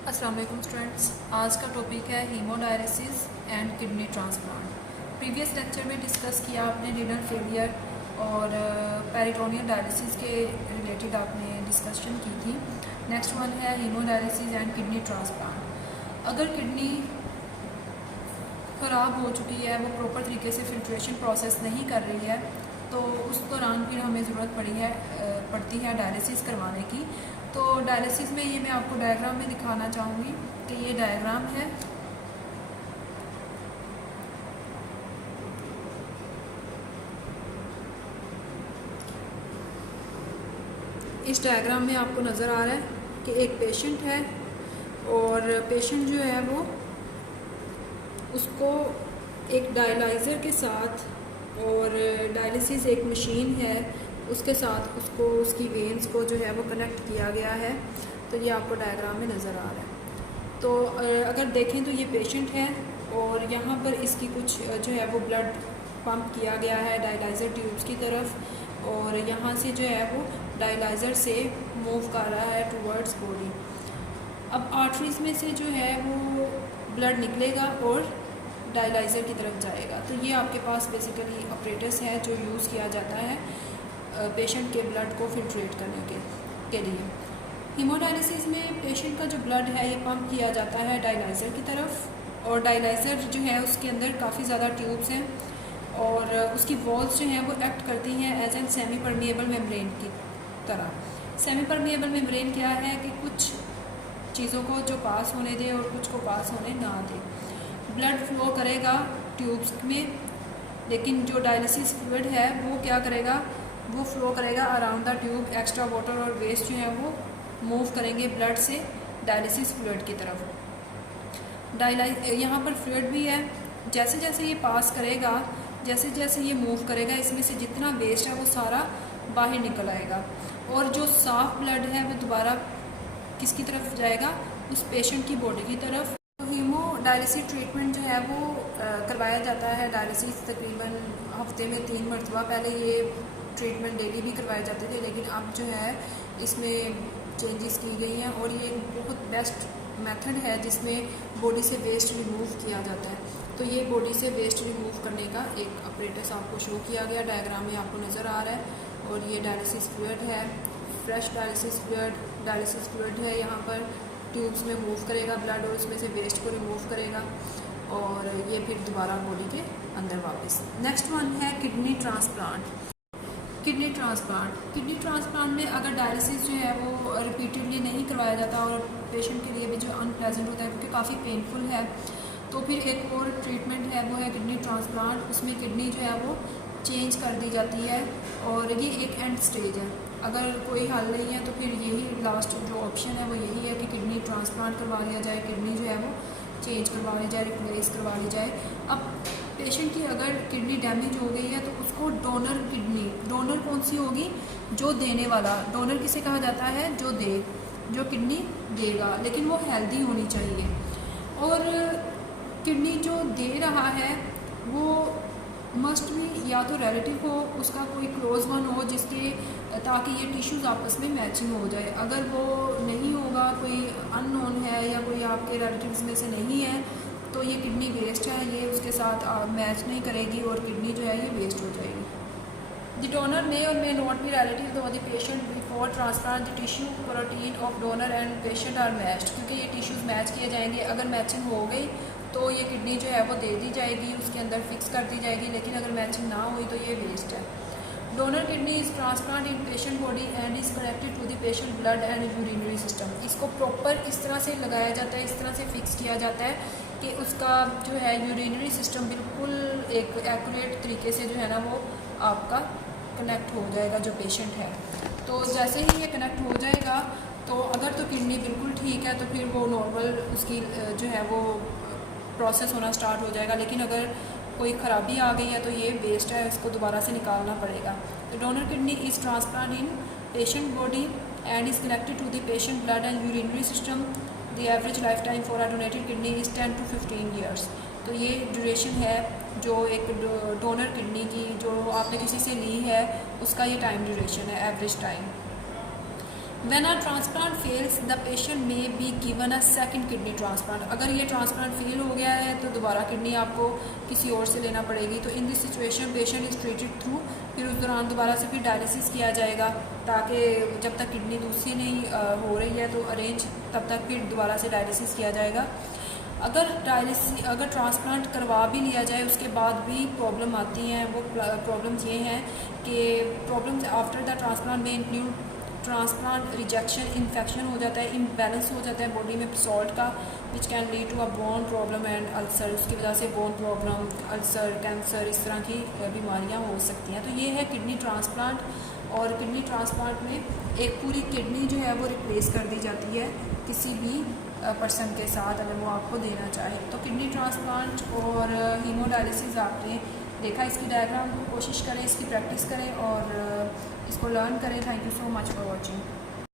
अस्सलाम वालेकुम स्टूडेंट्स। आज का टॉपिक है haemodialysis and kidney transplant. Previous lecture में डिस्कस किया आपने रीनल फेलियर और पेरिटोनियल डायलिसिस के रिलेटेड आपने डिस्कशन की थी। नेक्स्ट वन है हीमोडायलिसिस एंड किडनी ट्रांसप्लांट। अगर किडनी ख़राब हो चुकी है, वो प्रॉपर तरीके से फिल्ट्रेशन प्रोसेस नहीं कर रही है, तो उस दौरान फिर हमें ज़रूरत पड़ती है डायलिसिस करवाने की। तो डायलिसिस में ये मैं आपको डायग्राम में दिखाना चाहूँगी कि ये डायग्राम है। इस डायग्राम में आपको नज़र आ रहा है कि एक पेशेंट है और पेशेंट जो है वो उसको एक डायलाइज़र के साथ और डायलिसिस एक मशीन है उसके साथ उसको उसकी वेन्स को जो है वो कनेक्ट किया गया है। तो ये आपको डायग्राम में नज़र आ रहा है। तो अगर देखें तो ये पेशेंट है और यहाँ पर इसकी कुछ जो है वो ब्लड पंप किया गया है डायलाइज़र ट्यूब्स की तरफ, और यहाँ से जो है वो डायलाइज़र से मूव कर रहा है टूवर्ड्स बॉडी। अब आर्टरीज में से जो है वो ब्लड निकलेगा और डायलाइज़र की तरफ जाएगा। तो ये आपके पास बेसिकली ऑपरेटस है जो यूज़ किया जाता है पेशेंट के ब्लड को फिल्ट्रेट करने के लिए। हीमोडायलिसिस में पेशेंट का जो ब्लड है ये पंप किया जाता है डायलाइज़र की तरफ, और डायलाइज़र जो है उसके अंदर काफ़ी ज़्यादा ट्यूब्स हैं और उसकी वॉल्स जो हैं वो एक्ट करती हैं as an semi permeable membrane की तरह। सेमी परमिएबल मेम्ब्रेन क्या है कि कुछ चीज़ों को जो पास होने दे और कुछ को पास होने ना दे। ब्लड फ्लो करेगा ट्यूब्स में, लेकिन जो डायलिसिस फ्लूइड है वो क्या करेगा, वो फ्लो करेगा around the tube. Extra water और वेस्ट जो है वो मूव करेंगे ब्लड से डायलिसिस फ्लूइड की तरफ। यहाँ पर फ्लूइड भी है, जैसे जैसे ये पास करेगा, जैसे जैसे ये मूव करेगा, इसमें से जितना वेस्ट है वो सारा बाहर निकल आएगा और जो साफ ब्लड है वो दोबारा किसकी तरफ जाएगा, उस पेशेंट की बॉडी की तरफ। तो हीमोडायलिसिस ट्रीटमेंट जो है वो करवाया जाता है। डायलिसिस तकरीबन हफ्ते में 3 मरतबा, पहले ये ट्रीटमेंट डेली भी करवाए जाते थे, लेकिन अब जो है इसमें चेंजेस की गई हैं और ये एक बहुत बेस्ट मेथड है जिसमें बॉडी से वेस्ट रिमूव किया जाता है। तो ये बॉडी से वेस्ट रिमूव करने का एक ऑपरेटस आपको शो किया गया डायग्राम में आपको नज़र आ रहा है। और ये डायलिसिस फ्लूइड है, फ्रेश डायलिसिस फ्लूइड है। यहाँ पर ट्यूब्स में मूव करेगा ब्लड और उसमें से वेस्ट को रिमूव करेगा और ये फिर दोबारा बॉडी के अंदर वापस। नेक्स्ट वन है किडनी ट्रांसप्लांट। किडनी ट्रांसप्लांट में अगर डायलिसिस जो है वो रिपीटेडली नहीं करवाया जाता और पेशेंट के लिए भी जो अनप्लेजेंट होता है क्योंकि काफ़ी पेनफुल है, तो फिर एक और ट्रीटमेंट है वो है किडनी ट्रांसप्लांट। उसमें किडनी जो है वो चेंज कर दी जाती है और ये एक एंड स्टेज है। अगर कोई हल नहीं है तो फिर यही लास्ट जो ऑप्शन है वो यही है कि किडनी ट्रांसप्लांट करवा लिया जाए, किडनी जो है वो चेंज करवा ली जाए, रिप्लेस करवा ली जाए। अब पेशेंट की अगर किडनी डैमेज हो गई है तो उसको डोनर किडनी, डोनर कौन सी होगी, जो देने वाला। डोनर किसे कहा जाता है, जो दे, जो किडनी देगा, लेकिन वो हेल्दी होनी चाहिए। और किडनी जो दे रहा है वो मस्ट भी या तो रिलेटिव हो, उसका कोई क्लोज वन हो जिसके, ताकि ये टिश्यूज़ आपस में मैचिंग हो जाए। अगर वो नहीं होगा, कोई अननोन है या कोई आपके रिलेटिव्स में से नहीं है, तो ये किडनी वेस्ट है, ये उसके साथ मैच नहीं करेगी और किडनी जो है ये वेस्ट हो जाएगी। The donor may or may not be relative to the patient before transplant. The tissue protein of donor and patient are matched. क्योंकि ये टिश्यूज़ मैच किए जाएंगे। अगर मैचिंग हो गई तो ये किडनी जो है वो दे दी जाएगी, उसके अंदर फिक्स कर दी जाएगी, लेकिन अगर मैचिंग ना हुई तो ये वेस्ट है। Donor kidney is transplant in patient body and is connected to the patient blood and urinary system. इसको प्रॉपर इस तरह से लगाया जाता है, इस तरह से फिक्स किया जाता है कि उसका जो है यूरिनरी सिस्टम बिल्कुल एक एक्यूरेट तरीके से जो है ना वो आपका कनेक्ट हो जाएगा जो पेशेंट है। तो जैसे ही ये कनेक्ट हो जाएगा तो अगर तो किडनी बिल्कुल ठीक है तो फिर वो नॉर्मल उसकी जो है वो प्रोसेस होना स्टार्ट हो जाएगा। लेकिन अगर कोई ख़राबी आ गई है तो ये वेस्ट है, इसको दोबारा से निकालना पड़ेगा। तो donor kidney is transplant in patient body and is connected to the patient blood and urinary system. The average lifetime for a donated kidney is 10 to 15 years. तो ये ड्यूरेशन है जो एक डोनर किडनी की जो आपने किसी से ली है उसका ये टाइम ड्यूरेशन है, average time. When a transplant fails the patient may be given a second kidney transplant. अगर ये ट्रांसप्लांट फेल हो गया है तो दोबारा किडनी आपको किसी और से लेना पड़ेगी। तो in this situation patient is treated through, फिर उस दौरान दोबारा से फिर डायलिसिस किया जाएगा, ताकि जब तक किडनी दूसरी नहीं हो रही है तो अरेंज, तब तक फिर दोबारा से डायलिसिस किया जाएगा। अगर ट्रांसप्लांट करवा भी लिया जाए उसके बाद भी प्रॉब्लम आती हैं, वो प्रॉब्लम्स ये हैं कि प्रॉब्लम्स आफ्टर द ट्रांसप्लांट में इंक्लूड ट्रांसप्लांट रिजेक्शन, इन्फेक्शन हो जाता है, इम्बैलेंस हो जाता है बॉडी में सॉल्ट का, which can lead to a bone problem and ulcer. उसकी वजह से बोन प्रॉब्लम, अल्सर, कैंसर, इस तरह की बीमारियां हो सकती हैं। तो ये है किडनी ट्रांसप्लांट। और किडनी ट्रांसप्लांट में एक पूरी किडनी जो है वो रिप्लेस कर दी जाती है किसी भी पर्सन के साथ, अगर वो आपको देना चाहे। तो किडनी ट्रांसप्लांट और हीमोडायलिसिस आपने देखा, इसकी डायग्राम को कोशिश करें, इसकी प्रैक्टिस करें और इसको लर्न करें। Thank you so much for watching.